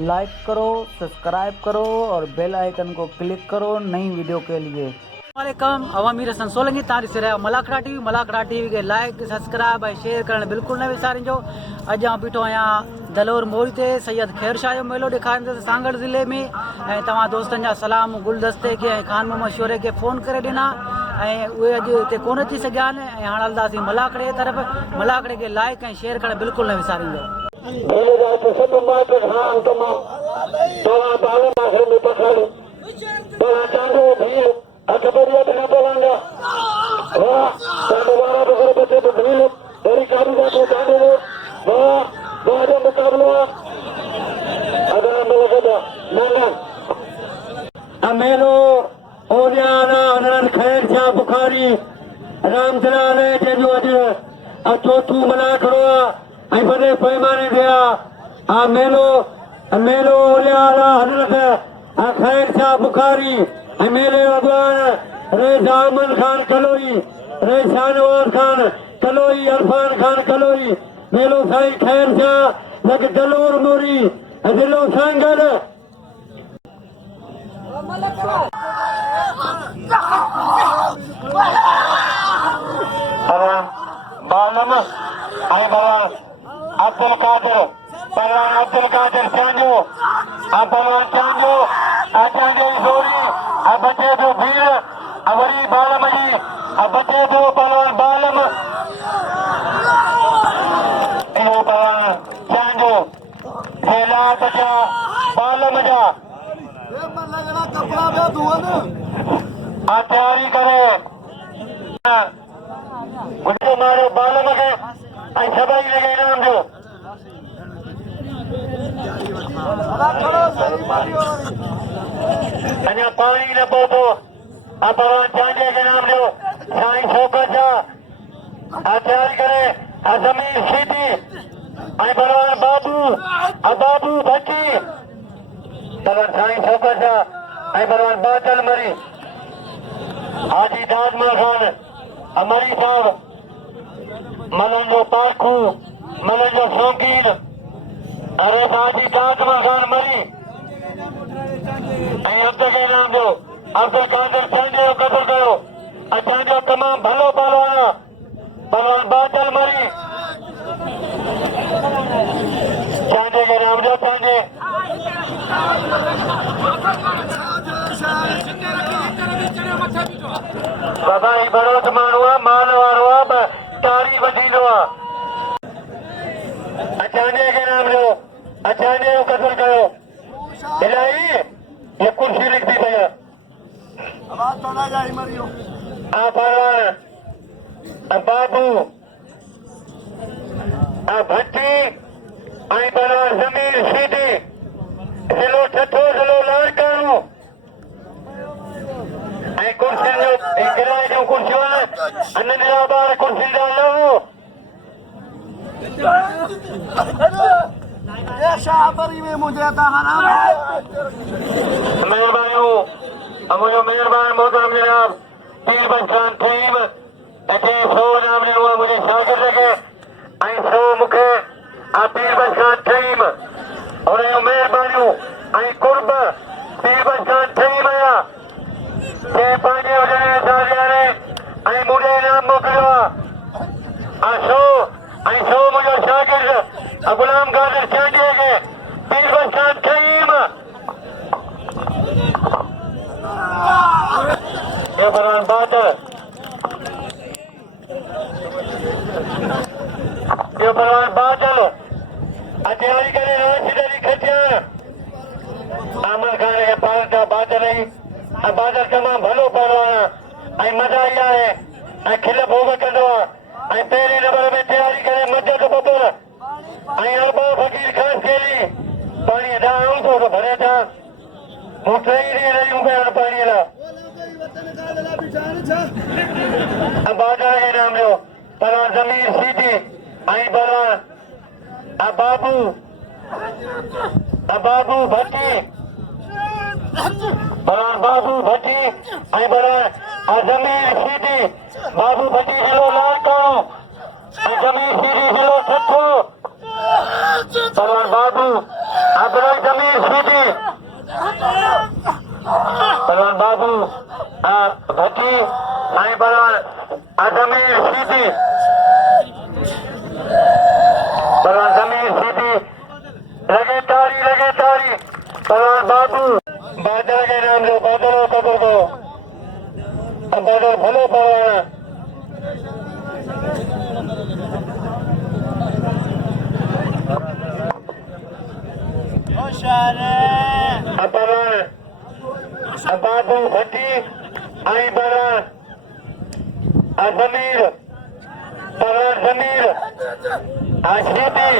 Like करो, subscribe करो और बेल आइकन को क्लिक करो नई वीडियो के लिए। वालेकुम अवामीर हसन सोलंगी तारी से रहा मलाखड़ा टीवी के लाइक सब्सक्राइब और शेयर करना बिल्कुल न विसारिजो। अज आऊं बीठो आहियां दलोर मोरी ते सैयद खैर शाह जो मेलो ॾेखारींदुसि सांगड़ ज़िले में। ऐं तव्हां दोस्तनि जा सलाम गुलदस्ते खे ऐं खान मोहम्मद शोरे खे फ़ोन करे ॾिना ऐं उहे अॼु हिते कोन अची सघिया आहिनि। ऐं हाणे हलंदासीं मलाखड़े तरफ़। मलाखड़े खे लाइक ऐं शेयर करणु बिल्कुलु न विसारिजो। Akabaria dengan Belanda. Wah, Sandawara bekerja begini dari kami satu Sandawa. Wah, ada mukabla. Ada melagada. Mana? Amelo, Oriana, Anan Khair Shah Bukhari, Ram Jalale Jejuaje, Atotu Malakroa, Ibane Paimane dia. Amelo, Oriana, Anan Khair Shah Bukhari. मेरे अगवान रेजा अमन खान कलोई, रेजा नवाज खान कलोई, अरफान खान कलोई, मेलो साई खैर शाह लग दलोर मोरी दिलो सांगल बालम आई बाबा अब्दुल कादिर चांजो बलवान चांजो चांजो जोरी बचे दो भीड़ अवरी बालम जी बचे दो बलवान बालम बलवान चांजो खेलात जा बालम जा तैयारी करे गुजो मारो बालम के सभई लगे इनाम जो अञा पानी न पहुतो भगवान चांजे के नाम जो साईं शौकत जा तैयारी करे जमीर सीधी भगवान बाबू भची भगवान साईं शौकत जा भगवान बादल मरी हाजी दादमा खान मरी साहब मलन जो पाखू मलन जो शौकीन अरे हाजी दादमा खान मरी अब्दुल के नाम जो अब्दुल कादिर चांजे जो कदर कयो चांजो तमाम भलो पहलवान बादल मरी चांजे के नाम जो चांजे बाबा ही बरोत माण्हू आहे माल वारो आहे तारी वधींदो आहे चांजे के नाम जो चांजे जो कदर कयो इलाही ये कुर्सी लिख दी भैया बाबू भट्टी बलवान जमीर सीधी जिलो छठो जिलो लाड़काणो कुर्सी जो किराए जूं कुर्सियूं आहिनि नंढड़ा ॿार कुर्सी जा लहो मेहरबानियूं मुंहिंजो महिरबान मोहतरम जनाब पीर बस खान फहीम हिते 100 इनाम ॾिनो आहे मुंहिंजे शागिर्द खे ऐं 100 मूंखे पीर बस खान फहीम हुन जूं महिरबानियूं ऐं कुर्ब पीर बस खान फहीम जा जंहिं पंहिंजे वॾे साजियारे ऐं मुंहिंजे इनाम मोकिलियो आहे 100 मुंहिंजो शागिर्द गुलाम कादिर चांजे खे पीर बस खान फहीम भगवान बादल तैयारी करे राशिद अली खटियान आमर खान खे भारत जा बादल तमामु भलो पहलवान आहे मज़ा ई आहे खिल भोग कंदो आहे पहिरें नंबर में तैयारी करे मदद बबूर अरबा फकीर ख़ासि केली पाणी ॾाढो थो त भरे था मूं 3 ॾींहं रहियूं पिया पाणीअ लाइ बादल के नाम जो भगवान जमीर सीधी भगवान बाबू भट्टी भगवान बाबू भट्टी भगवान जमीर सीधी बाबू भट्टी जिलो लाड़काणो जमीर सीधी जिलो छठो भगवान बाबू अब्दुल जमीर सीधी पहलवान बाबू भट्टी साईं पहलवान जमीर सीधी पहलवान जमीर सीधी लगे तारी पहलवान बाबू बादल के नाम लो बादल कदर को बादल भले पहलवान बाबू भट्टी आई पहलवान जमीर पहलवान जमीर सीधी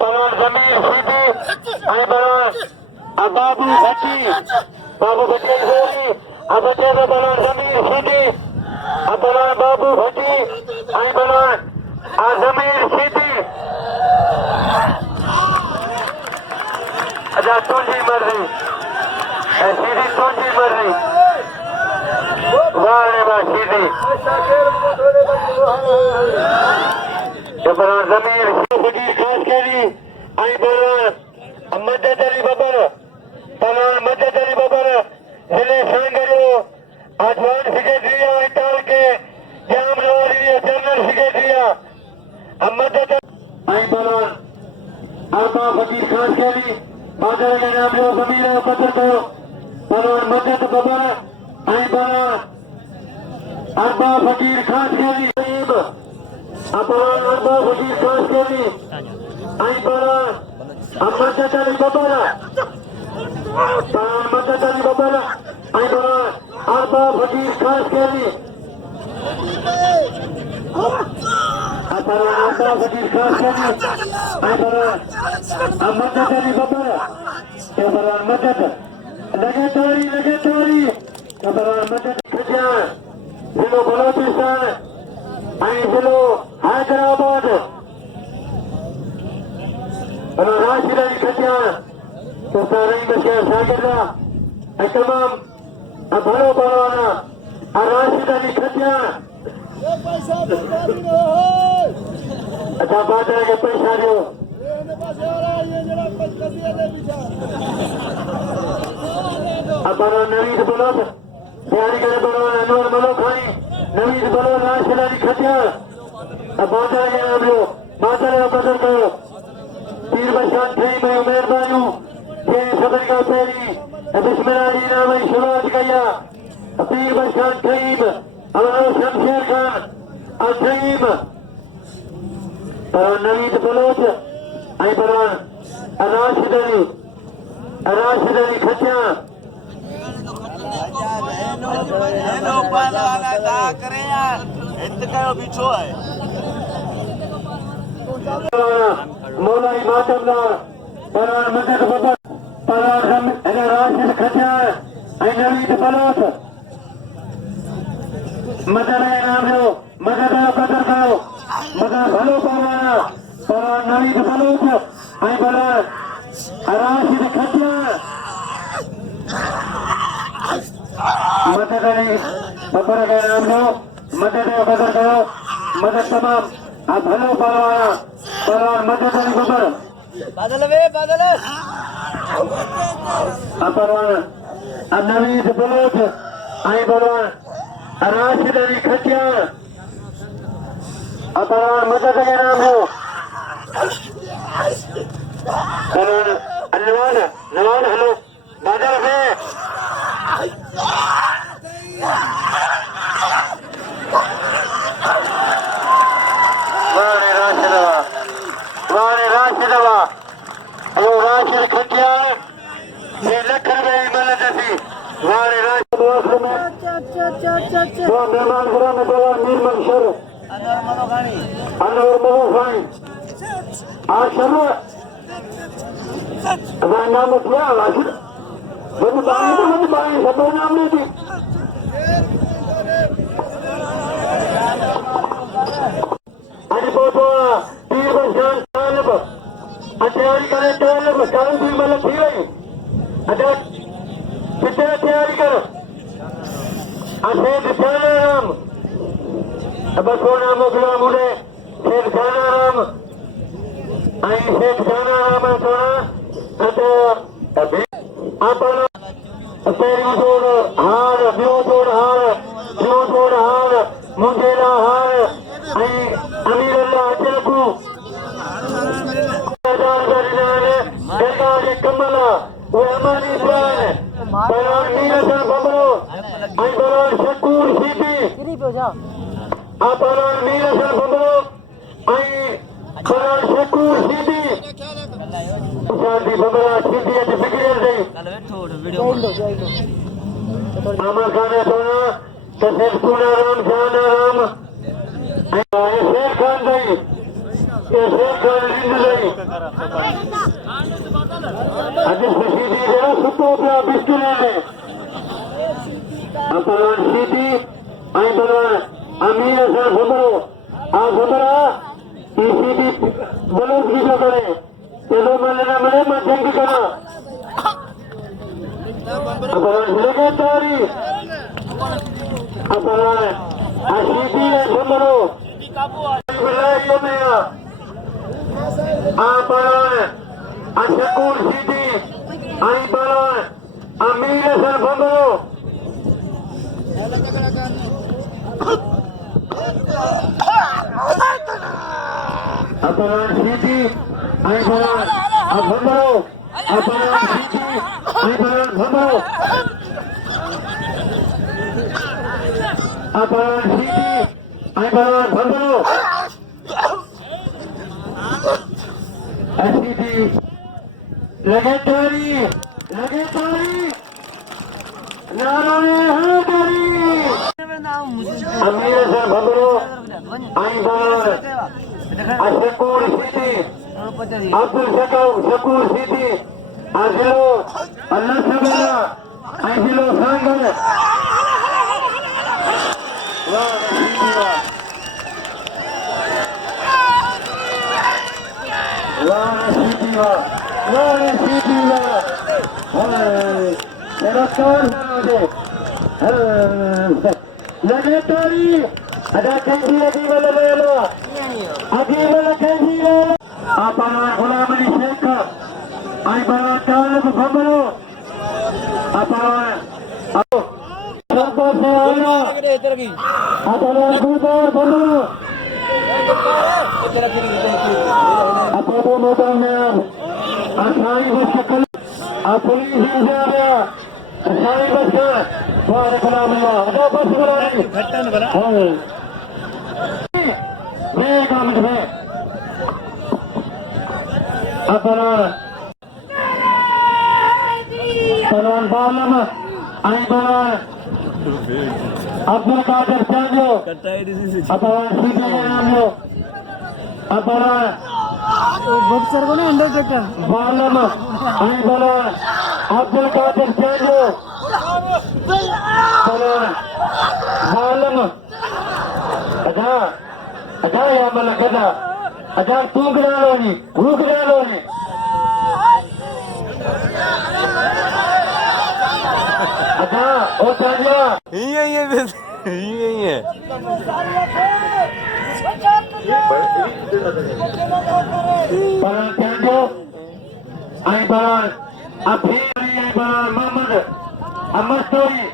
पहलवान जमीर सीधी आई पहलवान बाबू भट्टी होगी अब बच्चे में पहलवान जमीर सीधी पहलवान बाबू भट्टी आई पहलवान जमीर सीधी अच्छा तुझी मर्जी सीधी तुझी मर्जी वाह रे वाह सीधी पहलवान जमीर फकीर खास केली आई पहलवान मदद अली बबर पहलवान मदद अली बबर जिले सांगरो आजवान सेक्रेटरिया इटाल के जाम रवारी जनरल सेक्रेटरिया मदद आई पहलवान आपा फकीर खास केली बादल के नाम लो जमीर पत्थर को पहलवान मदद बबर आई पहलवान आपा फकीर खास केली पहलवान आपा फकीर खास केली आई पहलवान मदद अली बबर पहलवान मदद अली बबर आई पहलवान आपा फकीर खास केली पहलवान आपा फकीर खास केली आई पहलवान मदद अली बबर पहलवान मदद लगे तारी पहलवान मदद खजा जिलो बलोचिस्तान आई जिलो हैदराबाद राशिद अली खजा तो सारे बशर शागिर्दा तमाम भलो पहलवाना राशिद अली खजा अच्छा बात है कि पैसा दो नवीद बलोच तैयारी करे पहलवान अनवर मलोखानी नवीद बलोच राशिद अली खजा बादल के नाम लो बादल कदर करो पीर बशान थई में मेहरबानी ये सबर का पेरी बिस्मिल्लाह में शुरुआत किया पीर बशान थई में शमशेर खान अजीम नवीद बलोच आई पहलवान राशिद अली खचा मौलाई मातमदार पहलवान मदद बबर पहलवान राशिद खचा आई नवीद बलोच मदद के नाम लो मदद कदर करो मदद भलो पहलवाना पहलवान नवीद बलोच आई पहलवान राशिद खचा मदद अली बबर के नाम लो मदद कदर करो मदद तमाम भलो पहलवाना पहलवान मदद अली बबर पहलवान नवीद बलोच आई पहलवान राशिद अली खचा पहलवान मदद के नाम हो पहलवान नवान हेलो बादल है राशिदवा वो राशिद खचा ये लख रुपए की मदद थी वारे राशिद में वो मेहमान गिरा में बोला मीर मंशर अनवर मलोखानी आज शर्मा नाम किया राशिद मुझे बाई सब नाम नहीं थी अरे बोतो पीर बशान तालब तैयारी करे तालब कारण भी मतलब थी रही अच्छा कितने तैयारी कर शेख जाना राम बस वो नाम गुलाम मुझे शेख जाना राम आई शेख जाना राम सोना आपण पहिला जोड हार ॿियो जोड हार टियों जोड हार मुंहिंजेला हार ऐं अमीरुल्ला अचलकू कमल उहे अमानी प्राण बलवान मीर सां बबरो ऐं बलवान शकूर सीटी बलवान मीर सां बबरो ऐं बलवान शकूर सीटी शांति बबरा सीटी अच बिगड़ियल अथई आमा खाने सोना तसेर सोना राम शाना राम शेर खान अथई ये शेर खान रिंद अथई अॼु ख़ुशी थी जहिड़ो सुठो पिया बिस्किट में बलवान सीटी ऐं बलवान अमीर सां बबरो बबरा ही सीटी बलोदगी जो करे चलो मिले न मिले मैं जंग करा लगातारी बलवान सीटी है बबरो बलवान शकूर सीटी आई बलवान अमीर सर बबरो बलवान सीटी आई बलवान बबरो बलवान सीटी आई बलवान बबरो बलवान सीटी आई बलवान बबरो सीटी लगातारी नारायण हैदरी अमीर सर बबरो आई बलवान शकूर सीटी अब्दुल शकूर सीटी जिलो अल्लाह सबला जिलो सांगल लगातारी अदा कैसी अजीबल गुलाम अली शेख आई बलवान कालब बबरो बलवान गुलबार बबरो अपने मोटा में अठाई बस पुलिस अठाई बस गुलाम बस बलवान बालम आई बलवान अब्दुल कादिर चांजो बलवान सीटी नाम लो बलवान बक्सर को ना अंडरटेकर बालम आई बलवान अब्दुल कादिर चांजो बलवान बालम अजा या मल कदा अजा तू गिरालो नी हू गिरालो नी अजा ओ चांजो यही है बलवान चांजो आई बलवान अफीरी आई बलवान मोहम्मद अमस्तोई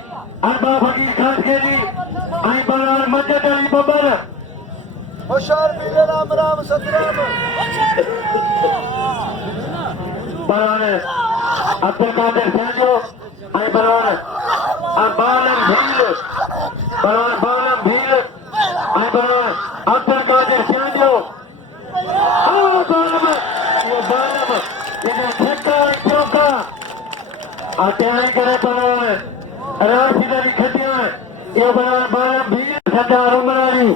अरबा फकीर खान खेली आई बलवान मदद अली बबर होशियार वीर राम राम सतराम बलवान अब्दुल कादिर चांजो आई बलवान बालम भील आई बलवान अब्दुल कादिर चांजो बालम छक्का चौका अत्याचार करे बलवान राशिदारी खटिया ये बलवान बालम भील सदा रुमरानी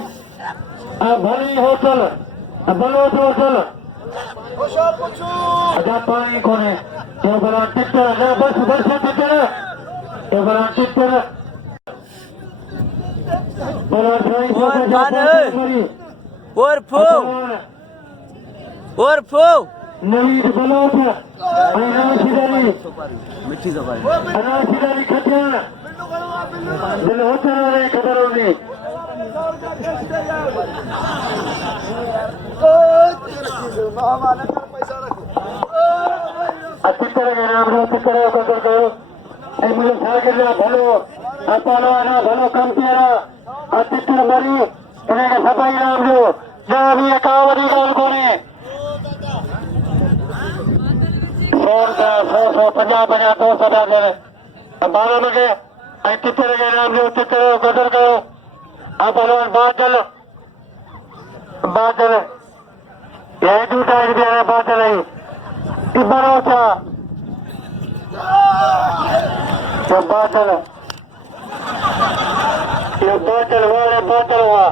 भली होटल बलोच होटल होशियार पुछू अजा पानी कोने ये बलवान टिक्कर अजा बस टिक्कर ये बलवान टिक्कर बलवान और फो नवीद बलोच राशिदारी मिठी सफारी राशिदारी खटिया दिल होटल वाले खबर होगी पैसा रखो चित्र के नाम लो चित्र कदर करो ऐ मुझे शागिर्द भलो अपना भलो कम किया चित्र मरी इन्हें सफाई नाम लो जहाँ भी कावड़ी गोल कोने 100 200 12 लगे ऐ चित्र के नाम लो चित्र कदर करो अपना बादल यही दूसरा रुपया बादल है भरोसा ये बादल वाले बादल हुआ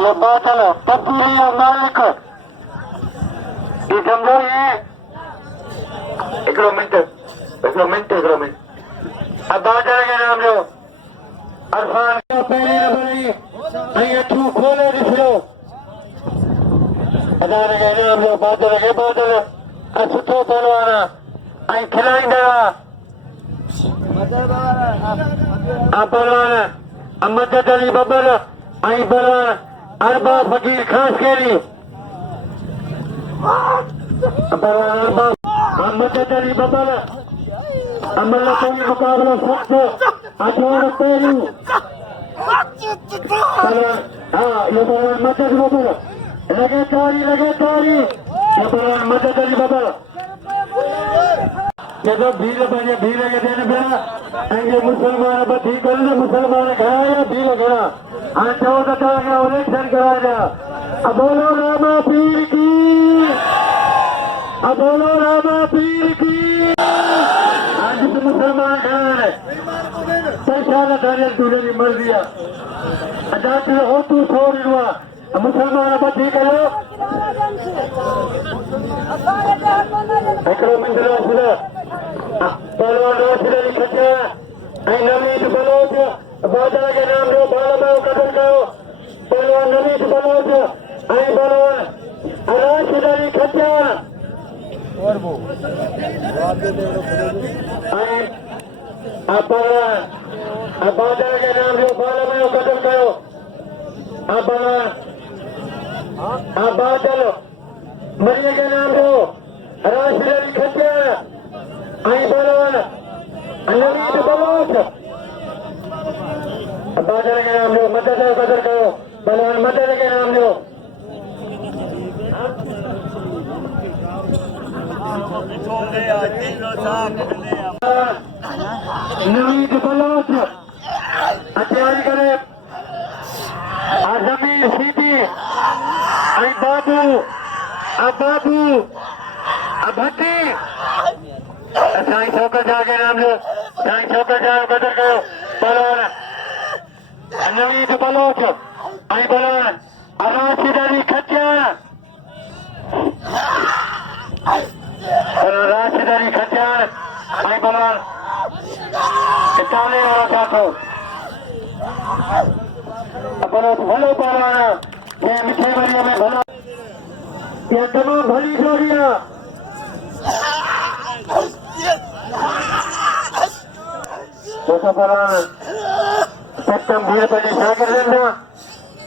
ये बादल तब्दीली मालिक ये समझो ये हिकिड़ो मिंट अब बादल के नाम लो अरफान पहिरीं नंबर ऐं अखियूं खोले ॾिसो अदार के नाम लो बादल सुठो पहलवान ऐं खिलाईंदड़ पहलवान मदद अली बब्बर ऐं पहलवान अरबा फकीर खास केरी पहलवान अरबा मदद अली बब्बर अमल कोई मुकाबलो सख्त अठोड़ पहिरियों हाँ ये पहलवान मदद बब्बर लगे तारी मदद अली बब्बर जब भीड़ पंहिंजे भीड़ खे थियनि पिया ऐं जे मुस्लमान बि ठीक आहिनि मुस्लमान घणा भीड़ घणा हाणे चओ त तव्हांखे इलेक्शन कराए ॾियां बोलो रामा पीर की बोलो रामा पीर की आज मुस्लमान घणा आहिनि पैसा न खणनि तुंहिंजी मर्ज़ी आहे डॉक्टर हो तूं छो ॾिनो आहे मुस्लमान बि ठीक आहियो हिकिड़ो मिंट पहलवान राशिद अली खटिया ऐं नवीद बलोच बादल के नाम लो बालमाओ कदर कयो पहलवान नवीद बलोच ऐं पहलवान राशिद अली खटिया ऐं पहलवान बादल के नाम लो बालमाओ कदर कयो पहलवान बादल मरिया के नाम लो राशिद अली खटिया ऐं पहलवान नवीद बलोच बादल के नाम लो मदद कदर कयो पहलवान मदद के नाम लो नवीद बलोच तैयारी करे जमीर सीधी ऐं बाबू भट्टी साईं शौकत शाह के नाम लो साईं शौकत शाह कदर कयो पहलवान नवीद बलोच ऐं पहलवान राशिद अली खटिया राशिद अली खटिया ऐं पहलवान ताले वारो साथो भलो पहलवान ये मिठे मरिया में भलो ये तमाम भली जोड़ी आहे पहलवान सक्षम भीड़ पंहिंजे शागिर्दनि सां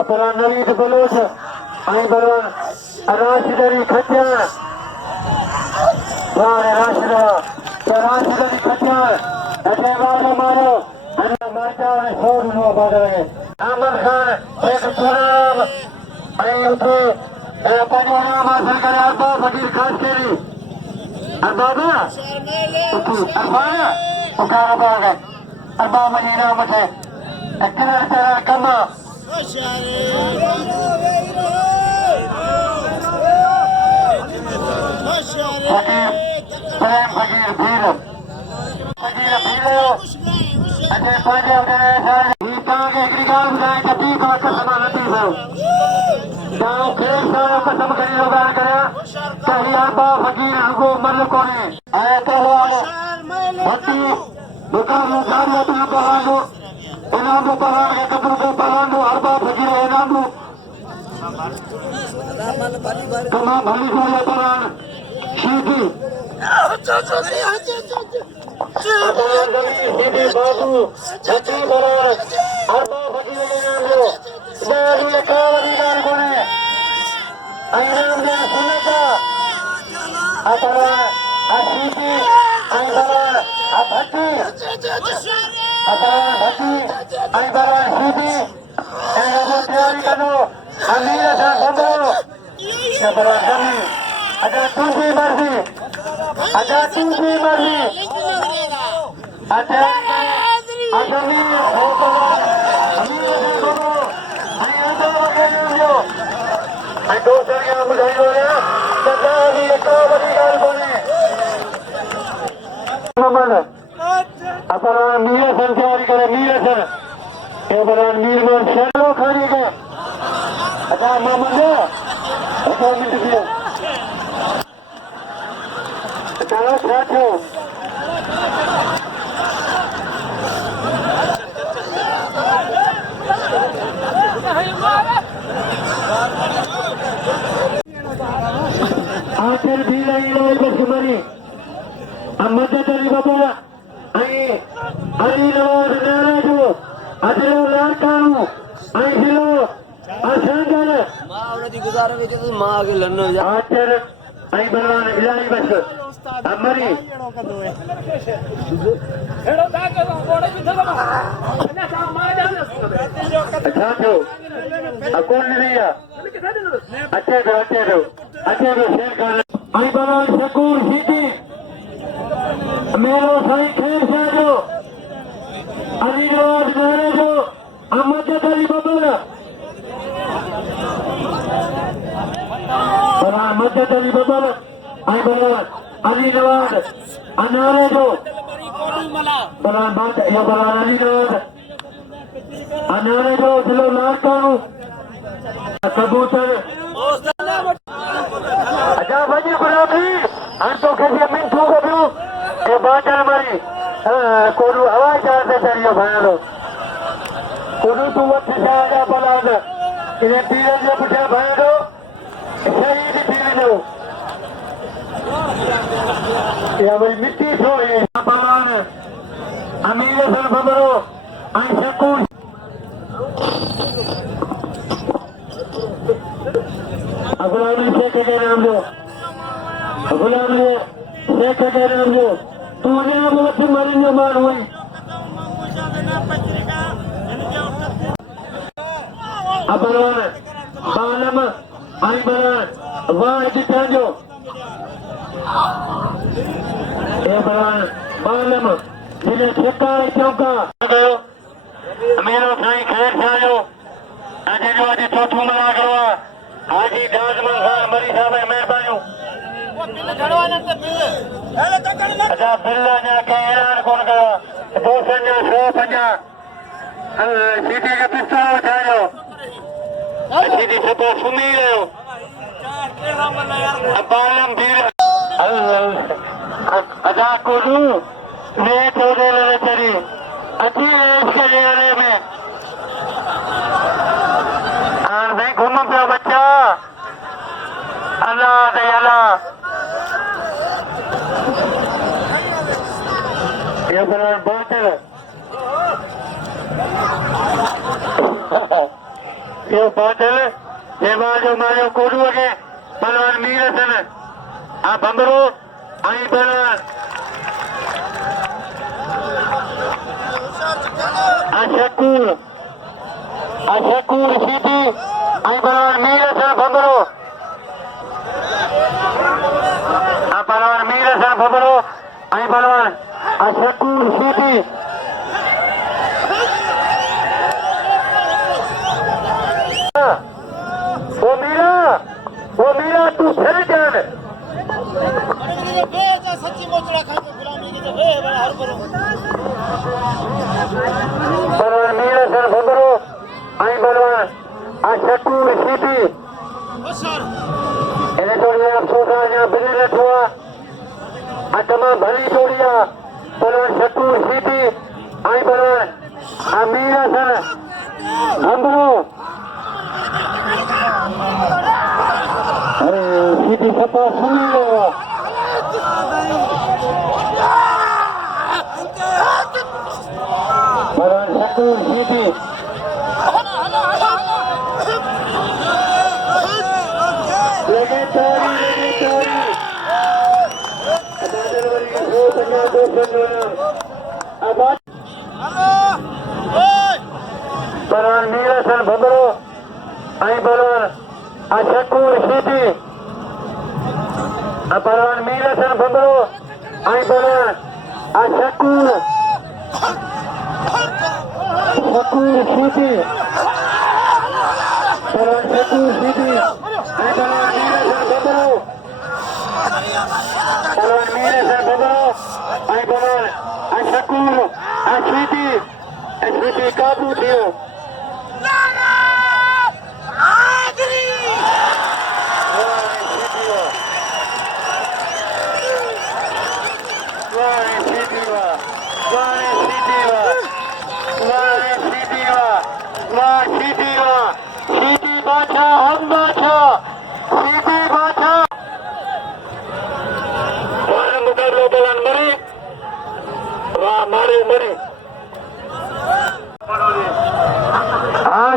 पहलवान नवीद बलोच ऐं पहलवान राशिद अली खटिया राशिद अली खटिया हिते वारो मारियो मार्चा शो ॾिनो आहे बादल खे अहमद खान शेख सोनाराम ऐं उते पंहिंजो इनाम हासिल करे अरबा फकीर खास केरी अरबाब अरबान उखाड़ा पा गए अरबा मनी इनाम वठे किरण कम फकीर प्रेम फकीर भीड़ अचे पंहिंजे तव्हांखे हिकिड़ी ॻाल्हि ॿुधायां त ॿी खां कसम नथी थियो तव्हां खेल सां कसम खणी थो ॻाल्हि करियां त हीअ अरबा फकीर रुॻो मल कोन्हे ऐं भट्टी मुक़ाबिलो जारी आहे पहलवान जो इनाम जो पहलवान खे कदर को पहलवान जो अरबा फकीर इनाम जो तमामु भली जोड़ी आहे पहलवान सीधी बाबू छठी पहलवान अरबा फकीर के नाम जो इदारी कावड़ी ॻाल्हि कोन्हे ऐं इनाम जो सुनत आहे पहलवान अशीति आई बलवान भट्टी बलवान भट्टी आई बलवान शीति एगो तैयारी करो अमीर सा बंदो ये बलवान जमी अच्छा तुझी मर्जी अच्छा अमीर हो बलवान अमीर सा बंदो आई अंदर वगैरह जो आई दो सरिया बुझाई हो रहा सरदारी एक बड़ी गाल बोले मोहम्मद अपना मीर सर तैयारी करे मीर सर ये बड़ा मीर में शेरो खाने का अच्छा मोहम्मद एक मिनट दियो चलो साथियों आखिर भी नहीं लोग बस मरी मदद अली बाबा आई अली नवाज नारा जो अदिलो लाकानु आई दिलो असांजर मां उनजी गुज़ारे में तो मां के लन्नो जा आखिर आई बलवान इलाही बस अमरी हेड़ो दाग बोड़े भी थो अने सा मां जाने अच्छा जो अकोन नहीं है अच्छे दो शेर कर आई बलवान शकूर सीधी मेरो साईं खैर शाह जो अली नवाज नारे जो अहमद अली बबल बलवान मदद अली बबल आई बलवान अली नवाज अनारे जो बलवान बात ये बलवान अली नवाज अनारे जो दिलो लाकानु कबूतर अच्छा भाई गुलाबी हम तो कैसे मिनट हो गयो ये बात है हमारी कोडू हवाई जहाज से चलियो भाइयों कोडू तू वक्त जाएगा बलाद इन्हें पीर जो पूछा भाइयों शहीद पीर जो ये हमारी मिट्टी छो ये बलाद अमीर सर बबरो आई शकूर गुलामी शेख के नाम जो गुलामी शेख के नाम जो तूने बहुत मरी जो मार हुई बलवान बालम आई बलवान वाह जिता जो ये बलवान बालम जिन्हें ठेका चौका गयो मेरो साईं खैर शाह जो आज जो आज चौथो मना करो हाजी दाजमल खान मरी साहब मेहरबानी अच्छा बिल्ला ने के ऐलान कौन करो 250 सीटी का पिस्ता उठायो सीटी से तो सुनी रहे हो बालम धीर अच्छा कोडू ने चौदह ले चली अच्छी इसके जेरे में नहीं घूम पे बच्चा अल्लाह दयाला ये बलवान बादल ये बादल ये बाजो मारो कोडू के बलवान मीर सन आ बंबरो आई बलवान अशकूर सीधी आई बलवान मीर सन बंबरो बलवान मीर सन बंबरो आई बलवान अशकूर सीधी वो मीरा तू फिर जान सच्ची मोचड़ा खा के गुलामी की तो हर करो बलवान मीर सन बंबरो आई बलवान शकूर सीधी इन्हें थोड़ी अफसोस आज बिल हुआ तमाम भली जोड़िया बलवान शकूर सीधी आई बलवान मीर सन बंबरो अरे सीधी सपा सुनी लो बलवान शकूर सीधी लगे चोरी Baran Mirasan Babaro, I Baran Ashakur City. Baran Mirasan Babaro, I Baran Ashakur City. Baran Shakur City. I Baran Mirasan Babaro. Baran Mirasan Babaro, I Baran Ashakur City. City Kabu Dio.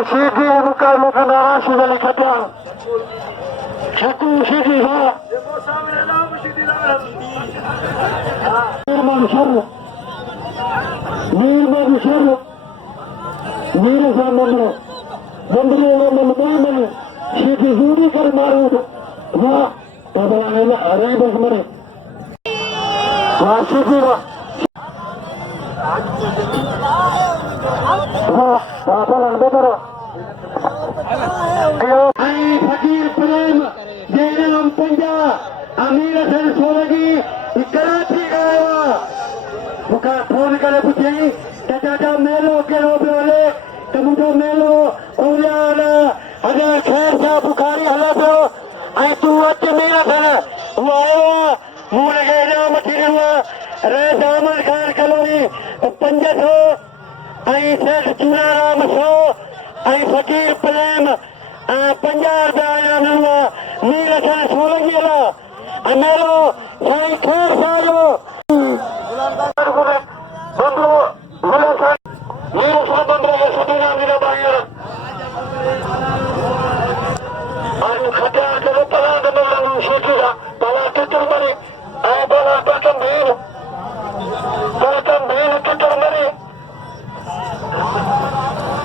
Siti bukan bukan Rashid Ali Khatam. Satu Siti ha. Mirman Syarr. Mirman Syarr. Mirman Mamro. Mamro Mamro. Siti Zuri kar maru. Ha. Tabana arai bas mare. Ha Siti ha. Ha balan bedaro. फकीर प्रेम जयराम पंजा अमीर हसन सोलगी कराची गया मुका phone करे पूछे चाचा मेलो के रो बोले तो मुझे मेलो ओरियाना अगर खैर सा बुखारी हला तो आई तू अच्छे मेरा था वो आया मुझे गया मठी हुआ रे दामन खान कलोनी पंजा सो आई सेठ चूना राम सो आई फकीर प्रेम 50 रुपया मिलवा मीर हसन सोलंगी ला अमेलो साई खैर सालो बंदो मुलाकात मीर हसन बंदो के सदना मेरा भाई आज खत्या के पला के बंदो शेखीरा पला के मरे आए बोला पतम भीड़ के मरे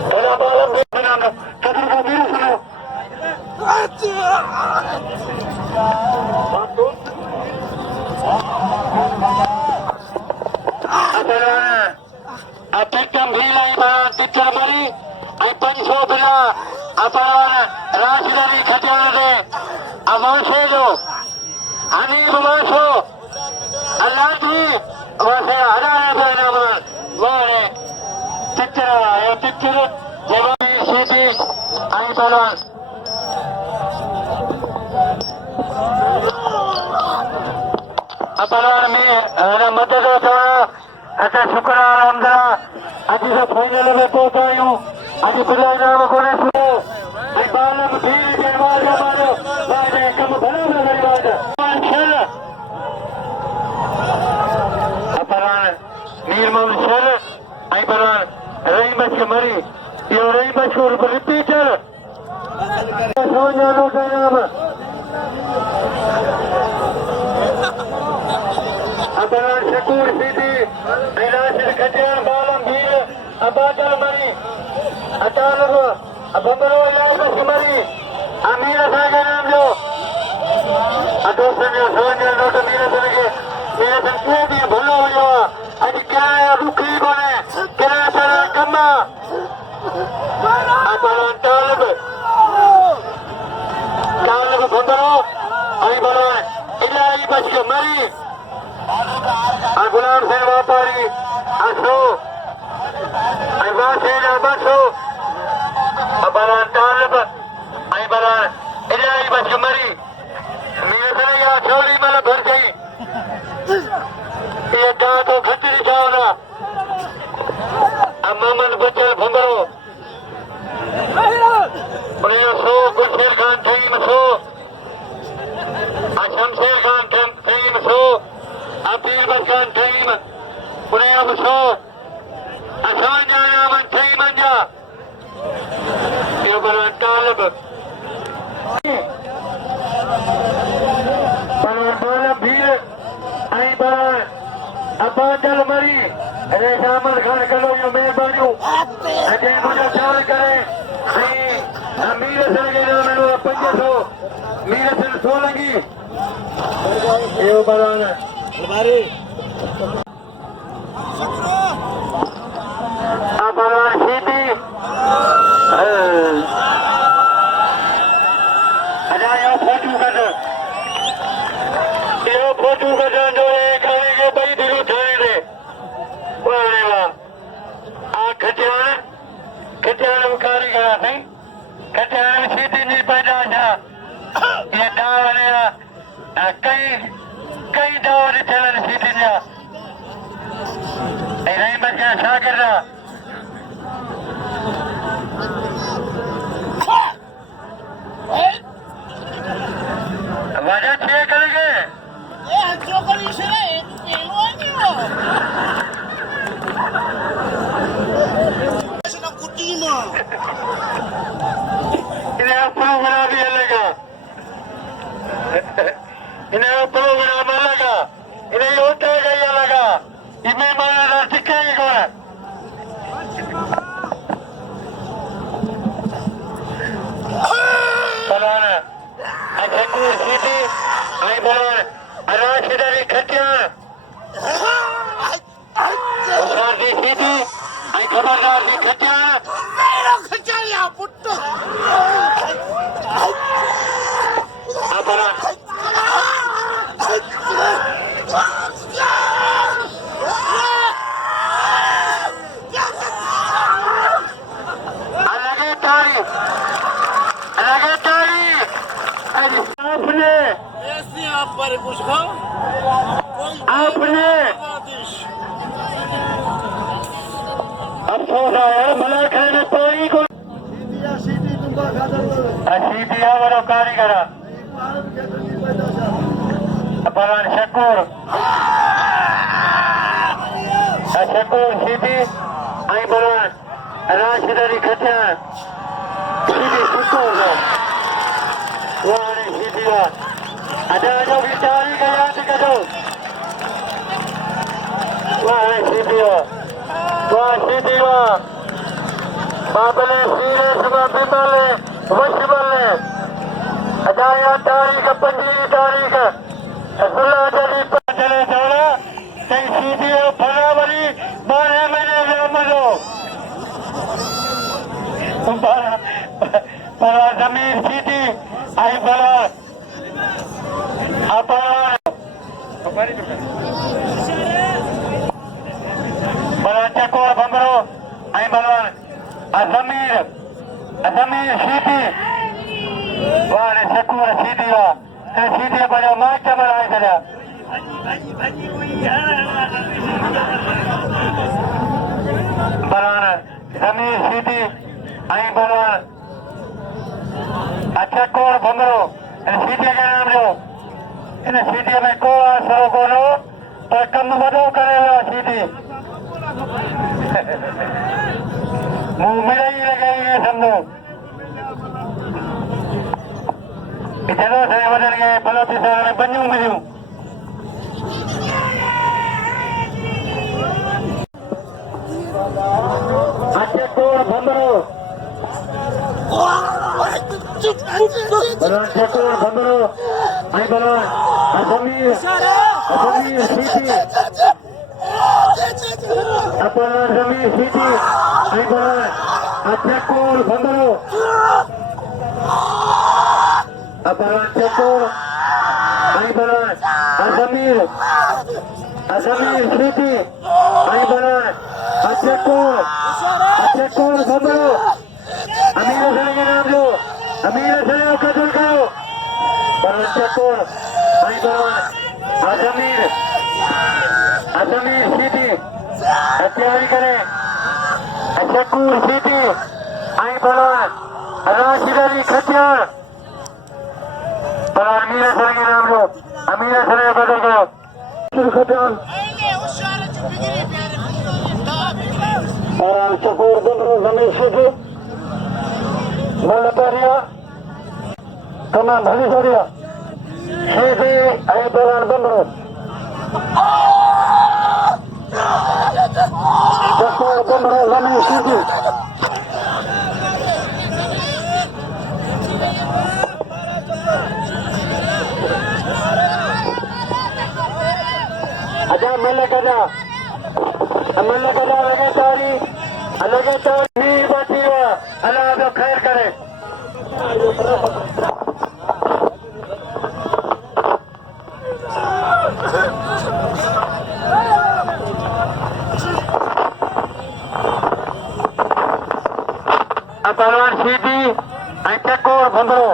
तेरा बालम भी नाम कदर का मीर सुनो Apekam bila ibarat teacher mari, ay panso bila aparan Rashidari khatyane, amaselo, ani bumaso, Allah di, wase harana benaman, wale teacher ya teacher, jawab sisi ay paran. अपराध में मदद होता अच्छा शुक्र आरामदा आज से फाइनल में पहुंचा हूँ आज बिल्ला नाम को ने सुनो आई बालम भीड़ जवाब मारो बाजे कम भला में बात चल अपराध मीर मोहम्मद शर आई बरान रही बच के मरी ये रही बच को रिपीटर सोनिया नो का नाम Abaran Shakur City, Rashid Khatyar Balam Bhir, Abadal Mari, Atalu, Abambaro Yabas Mari, Amira Saga Namlo, Adosan Sonia Not Amira Saga, Mira Sankubi, Bolo, Adikaya Ruki Bone, Kerala Kama, Abaran Talib, Bambaro, Ibaran, Ilai Baska Mari. गुलाम से व्यापारी असो अबासेना बसो अबरान तालब अबरान इलाही बचमरी मेरे से या छोली मला भर गई ये दा तो खतरी जाओना अममन बचल भंगरो उन्हें सो गुलशेर खान टीम सो शमशेर खान टीम सो Abdul Bakan Taim, Punya Abso, Asan Janaman Taimanja, Ibaran Talib, Balan Balan Bhir, Ibaran, अपांचल मरी अरे शामल खान करो यो मेहरबानियूं अजय मुझे ख्याल करे मीर सर के नाम में 500 मीर सर सोलंगी ये बरान बरान सीधी अजा यो फोटू कर जो एक आएंगे भाई दिलो थाने दे वाह वाह आ खटियान कारीगर नहीं खटियान सीधी नहीं पैदा था ये दावने कई दावने चलन सीधी ने नहीं बच्चा शागिर वजह छे करेंगे इन्हें प्रोग्राम भी लगा इन्हें प्रोग्राम लगा इन्हें होता गया लगा इन्हें मारा सिखाई कौन बलाना अच्छा कूर सीधी आई बलान राशिदारी खटियान उसार दी सीधी आई खबरदार दी खटियान मेरा खचालिया पुट्टो अपना अलगे तारी आपने ऐसे आप पर कुछ खाओ आपने अफसोस आया मला खाने पानी को सीधी तुम्बा खादर असी दिया वालों कारीगर अपरान शकूर सीधी आई बरान राशिदारी खटियान सीधी सुकूर वारे सीधी ada जो बिचारी का याद करो वारे सीधी वाह सीधी बाबले सीरे सुबह बिमले वशबले अजाया तारीख 25 तारीख अब्दुल्ला जली पर चले जाना कई सीधी फरावरी 12 महीने रामदो बड़ा जमीन सीधी आई बड़ा बड़ा चकोर बमरो आई बलवान अजमीर सीधी वाले चकोर सीधी सीधी बड़ा माच बनाए करा बलवान जमीर सीधी आई बलवान अच्छा कोर बमरो सीधी का नाम जो इन सीधी में को असर कोनो पर कम वधो करेगा सीधी मुंह में ही लगाई है समझो चलो से बदल गए पलो पिसाने बन्नू मिलूं अच्छे कोर बमरो बलवान चकोर बमरो आई बलवान अजमीर सीधी अपना जमीर सीधी आई बलवान चकोर बमरो अपना चकोर आई बलवान अजमीर सीधी आई बलवान चकोर बमरो अमीर सर के नाम लो अमीर सर कदम करो बलवान चकोर आई बलवान अजमीर सीधी तैयारी करें चकोर सीधी आई बलवान राशिदारी खटियान बलवान अमीर सर के नाम लो अमीर सर बदल करो खटियान और चकोर बमरो जमीर सीधी मल्लपेरिया कमा भली सरिया सीधी आई बलवान बमरो अमल कदा लगे तारी नहीं बची हुआ अल्लाह जो खैर करे पहलवान सीधी चक्कोर भंगरो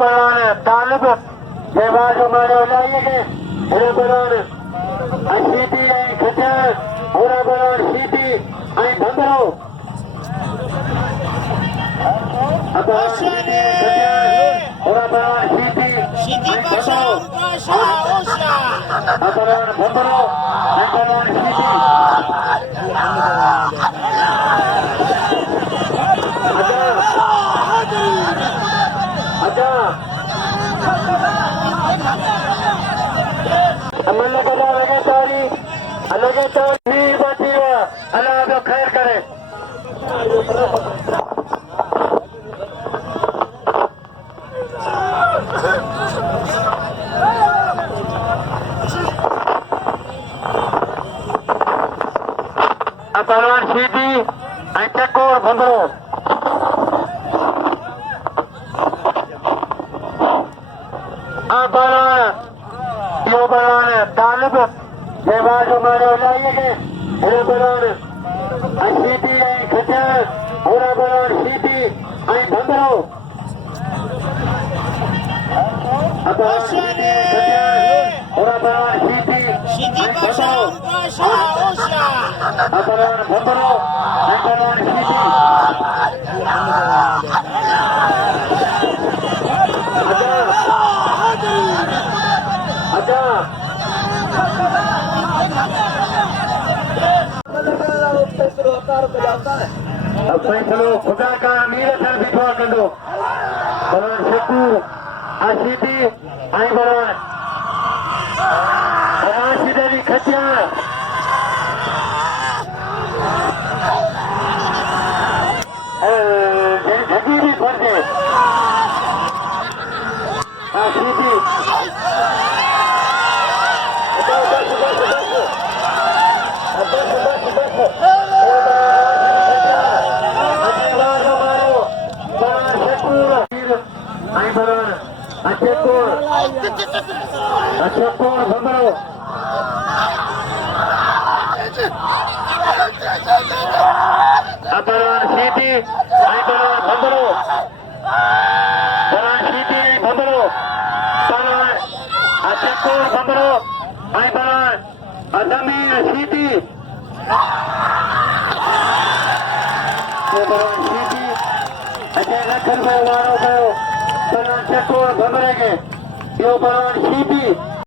पहलवान तालिब ये बाजू मारे लाइए पहलवान सीधी खचा पूरा पहलवान सीधी भंगरो पूरा पहलवान सीधी भंगरो पहलवान भंगरो पहलवान सीधी अमल कदा लगे तारी नहीं बची हुआ अल्लाह जो खैर करे पहलवान सीधी चक्कोर भंगरो पहलवान तालिब ये बाजू मारे लाइए पहलवान सीधी खचा पूरा पहलवान सीधी भंगरो पूरा पहलवान सीधी भंगरो पहलवान भंगरो पहलवान सीधी फैसलो खुदा का अमीर सर भी दुआ कर दो बलवान शकूर आशीदी आई बलवान आशीदा भी खचा जगी भी भर दे आशीदी चक्कोर भंगरो पहलवान सीधी पहलवान भंगरो पहलवान सीधी भंगरो पहलवान चक्कोर भंगरो पहलवान जमीन सीधी पहलवान सीधी अजय लखन को मारो गयो पहलवान चक्कोर भंगरे के यो पहलवान सीधी